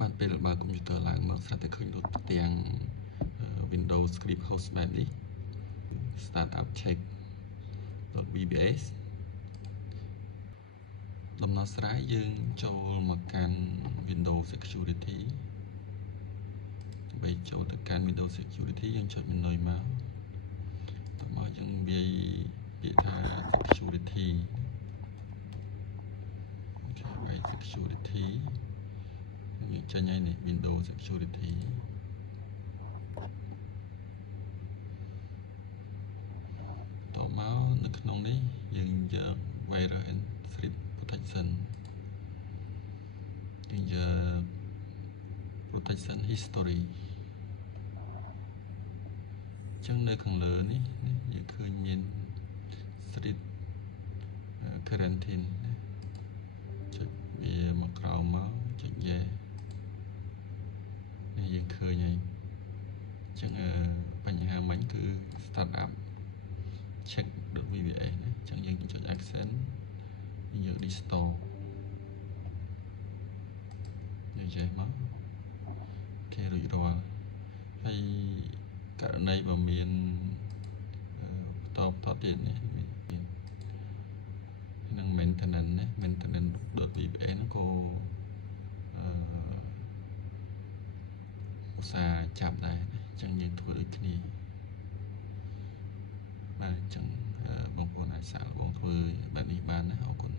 bạnពេលបើកុំព្យូទ័រឡើងមកស្រាប់តែឃើញរត់ទាំង Windows Script Host បែបនេះ Startup Check.vbs ដំណោះស្រាយយើងចូលមកកាន់ Windows Security ដើម្បីចូលទៅកាន់ Windows Security យើងចុច menu មកតោះមកយើងវាយពាក្យថា Security អូខេវាយ Security យើងចេញហើយនេះ Windows Security តមកនៅក្នុងនេះយើងយក Virus and Threat Protection យើងយក Protection History ចឹងនៅខាងលើនេះយើងឃើញមាន Threat Quarantine ចុចវាមកក្រោមមកចុច Yes នេះយើងឃើញហើយចឹងបញ្ហាមិញគឺ Startup Check.vbs ណាចឹងយើងចុច Accent យើងយក Restore យើងចេះមកគេរួចរាល់ហើយករណីបើមានបន្តទៀតនេះនឹង maintenance ណា maintenance.vbs ហ្នឹងក៏ឧស្សាហ៍ចាប់ដែរអញ្ចឹងយើងធ្វើដូចគ្នាបាទអញ្ចឹងបងប្អូនអាចសាកល្បងធ្វើបែបនេះបានណាអរគុណ